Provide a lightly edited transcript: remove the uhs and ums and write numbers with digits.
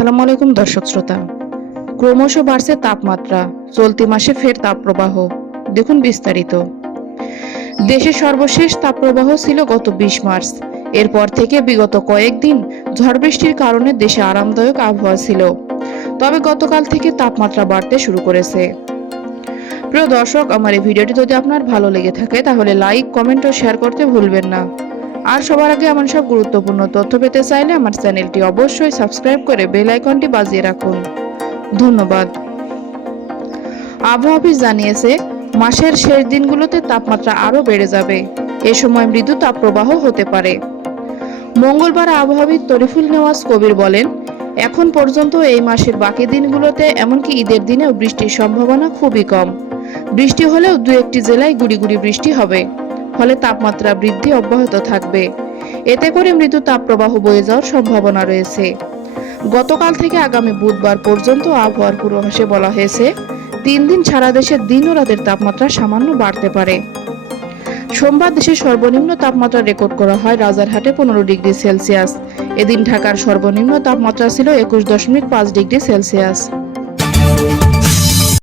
আসসালামু আলাইকুম দর্শক শ্রোতা। ক্রমশ বাড়ছে তাপমাত্রা, চলতি মাসে ফের তাপপ্রবাহ। দেখুন বিস্তারিত। দেশে সর্বশেষ তাপপ্রবাহ ছিল গত 20 মার্চ। এরপর থেকে বিগত কয়েকদিন ঝড় বৃষ্টির কারণে দেশে আরামদায়ক আবহাওয়া ছিল। তবে গতকাল থেকে তাপমাত্রা বাড়তে শুরু করেছে। প্রিয় দর্শক, আমার এই ভিডিওটি যদি আপনার ভালো লেগে থাকে তাহলে লাইক, কমেন্ট ও শেয়ার করতে ভুলবেন না। আর সবার আগে আমার সব গুরুত্বপূর্ণ তথ্য পেতে চাইলে আমার চ্যানেলটি অবশ্যই সাবস্ক্রাইব করে বেল আইকনটি বাজিয়ে রাখুন। ধন্যবাদ। আবহাওয়া অফিস জানিয়েছে, মাসের শেষ দিনগুলোতে তাপমাত্রা আরও বেড়ে যাবে। এ সময় মৃদু তাপপ্রবাহ হতে পারে। মঙ্গলবার আবহাওয়াবিদ তরিফুল নেওয়াজ কবির বলেন, এখন পর্যন্ত এই মাসের বাকি দিনগুলোতে এমনকি ঈদের দিনেও বৃষ্টির সম্ভাবনা খুবই কম। বৃষ্টি হলেও দু একটি জেলায় গুড়ি গুড়ি বৃষ্টি হবে। ফলে তাপমাত্রা বৃদ্ধি অব্যাহত থাকবে। এতে করে মৃদু তাপপ্রবাহ বয়ে যাওয়ার সম্ভাবনা রয়েছে। গতকাল থেকে আগামী বুধবার পর্যন্ত আবহাওয়ার পূর্বাভাসে বলা হয়েছে, 3 দিন সারা দেশে দিন ও রাতের তাপমাত্রা সামান্য বাড়তে পারে। সোমবার দেশের সর্বনিম্ন তাপমাত্রা রেকর্ড করা হয় রাজারহাটে 15 ডিগ্রি সেলসিয়াস। এদিন ঢাকার সর্বনিম্ন তাপমাত্রা ছিল 21.5 ডিগ্রি সেলসিয়াস।